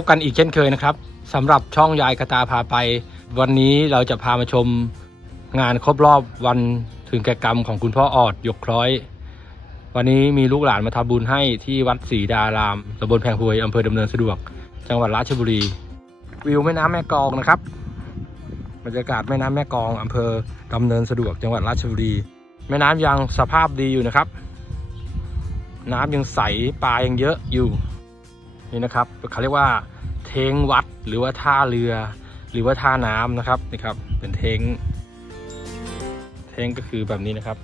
บกันอีกเช่นเคยนะครับสำหรับช่องยายกระตาพาไป วันนี้เราจะพามาชมงานครบรอบวันถึงแก่กรรมของคุณพ่อออดหยกคล้อย วันนี้มีลูกหลานมาทำบุญให้ที่วัดศรีดารามตำบลแพงพวยอำเภอดำเนินสะดวก จังหวัดราชบุรี วิวแม่น้ำแม่กองนะครับบรรยากาศแม่น้ำแม่กองอำเภอดำเนินสะดวกจังหวัดราชบุรี แม่น้ำยังสภาพดีอยู่นะครับ น้ำยังใสปลายังเยอะอยู่นี่นะครับเขาเรียกว่า เทงวัดหรือว่าท่าเรือ หรือว่าท่าน้ำนะครับนี่ครับ เป็นเทงเทงก็คือแบบนี้นะครับ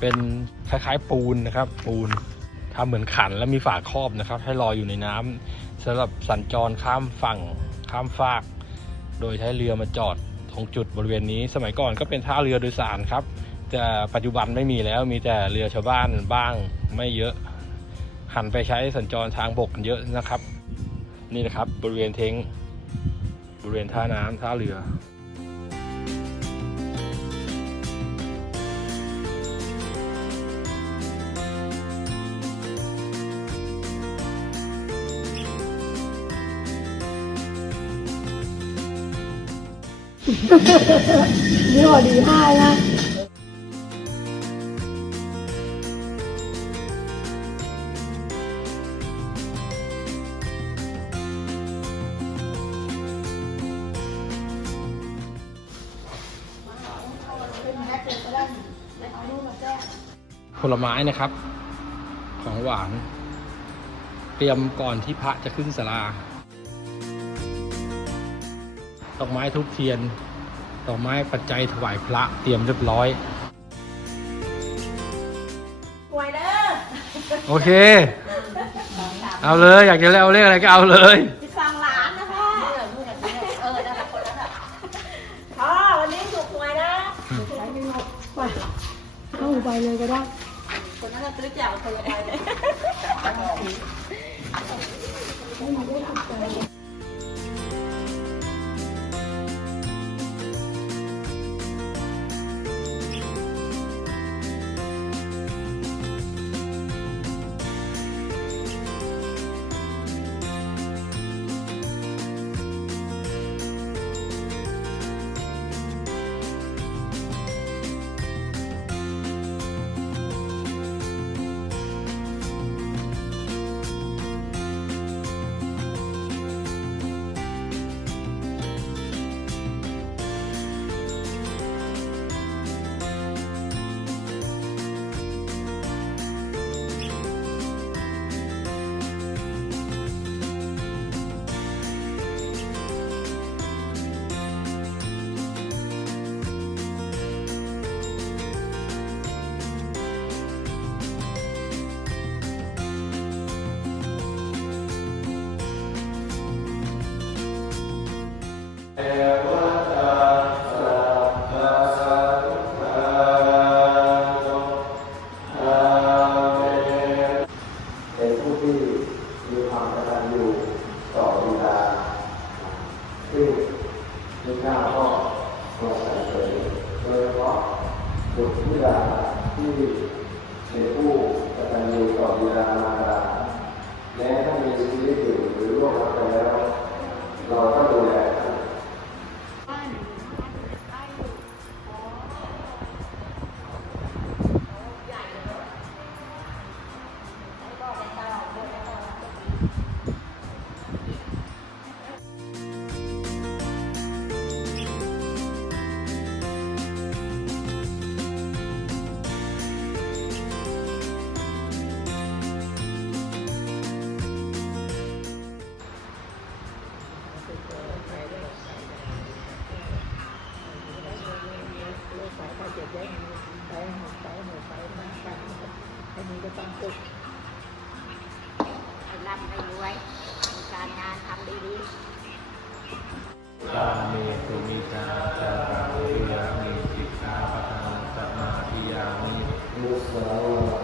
เป็นคล้ายๆปูนนะครับ ปูนทำเหมือนขันแล้วมีฝาครอบนะครับ ให้ลอยอยู่ในน้ำสำหรับสัญจรข้ามฝั่งข้ามฟาก โดยใช้เรือมาจอดตรงจุดบริเวณนี้ สมัยก่อนก็เป็นท่าเรือโดยสารครับแต่ปัจจุบันไม่มีแล้วมีแต่เรือชาวบ้านบ้างไม่เยอะ หันไปใช้สัญจรทางบกกันเยอะนะครับ นี่นะครับบริเวณเทงบริเวณท่าน้ำท่าเรือนี่หัวดีให้นะ ผลไม้นะครับ ของหวาน เตรียมก่อนที่พระจะขึ้นศาลาดอกไม้ทุบเทียนดอกไม้ปัจจัยถวายพระเตรียมเรียบร้อยหวยเด้อโอเค เอาเลยอยากจะเอาเลขอะไรก็เอาเลยที่ฟังหลานนะพ่อเออนั่นแหละคนนั้นแหละพ่อวันนี้ถูกหวยนะถูกหวยยังไงไปเข้าไปเลยก็ได้คนนั้นเรา ซื้อ ให้ร่ำให้รวยมีการงานทำดีตาเมสุมิชาจาริยามิสิกขาปะทังสมาธิยามิมุสาวา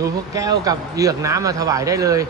ดูพวกแก้วกับเหยือกน้ำมาถวายได้เลย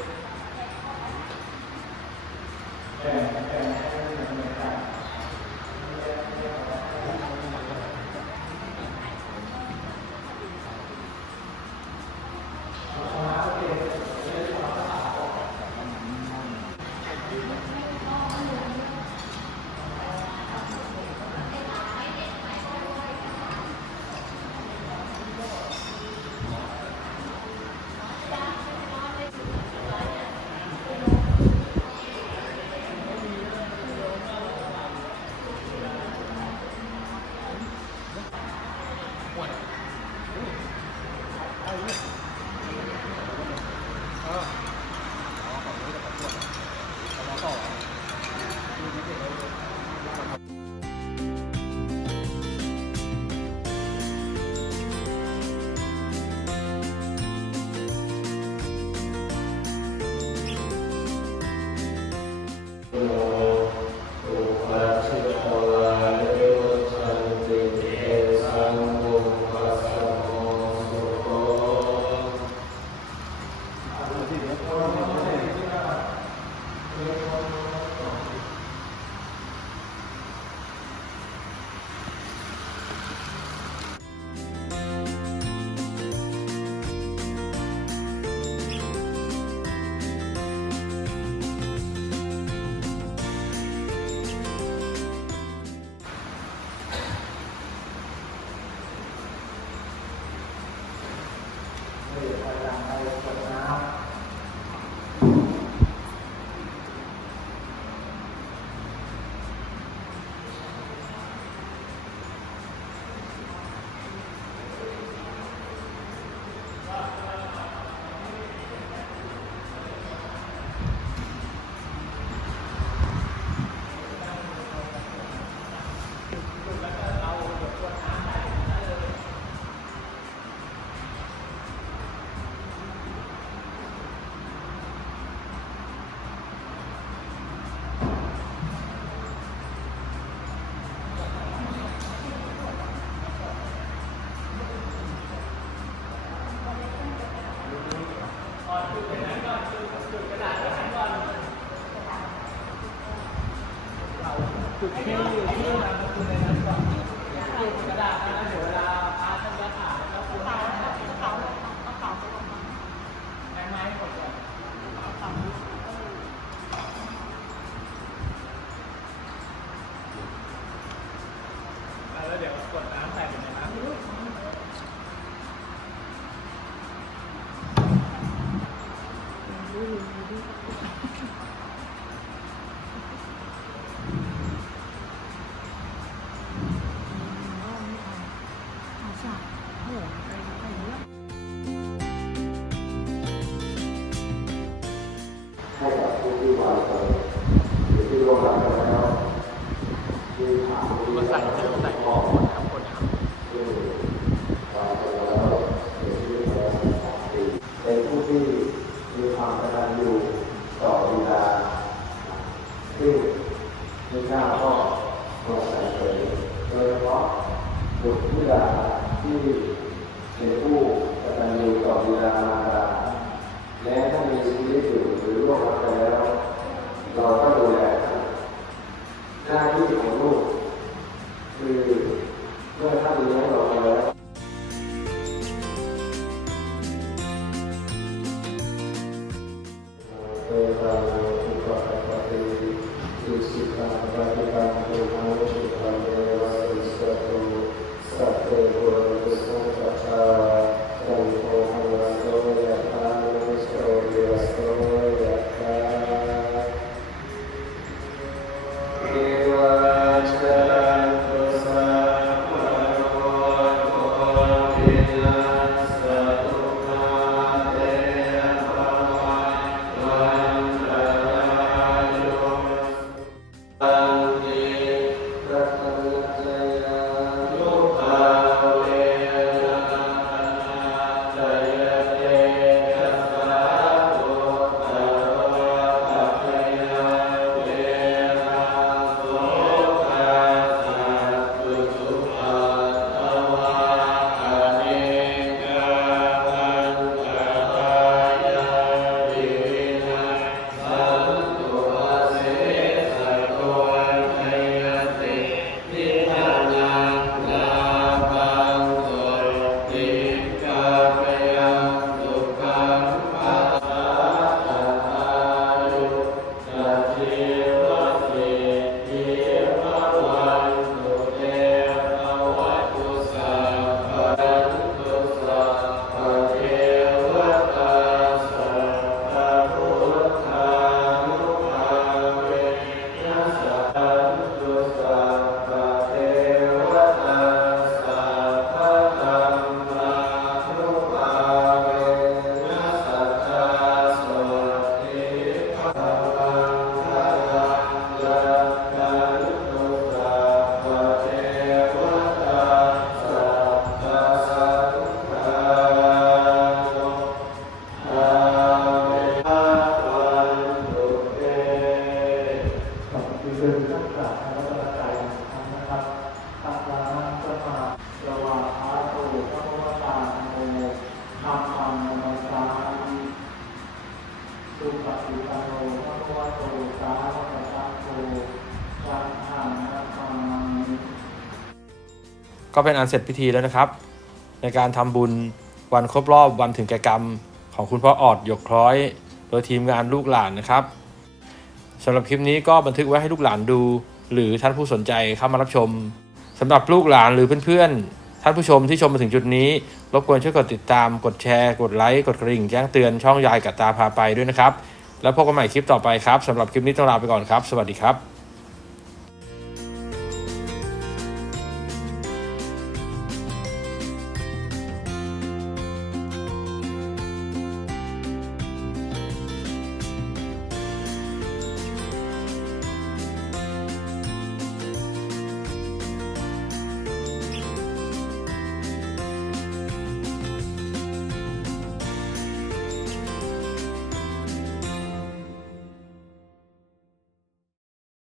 จุดที่ที่มันคือกระดาษนะหัวเวลา Yeah. ก็เป็นอันเสร็จพิธีแล้วนะครับ ในการทำบุญวันครบรอบวันถึงแก่กรรม ของคุณพ่อออดหยกคล้อย โดยทีมงานลูกหลานนะครับสำหรับคลิปนี้ก็บันทึกไว้ให้ลูกหลานดู หรือท่านผู้สนใจเข้ามารับชมสำหรับลูกหลานหรือเพื่อนๆท่านผู้ชมที่ชมมาถึงจุดนี้ รบกวนช่วยกดติดตามกดแชร์ กดไลค์กดกระดิ่งแจ้งเตือนช่องยายกับตาพาไปด้วยนะครับ แล้วพบกันใหม่คลิปต่อไปครับสำหรับคลิปนี้ต้องลาไปก่อนครับ สวัสดีครับ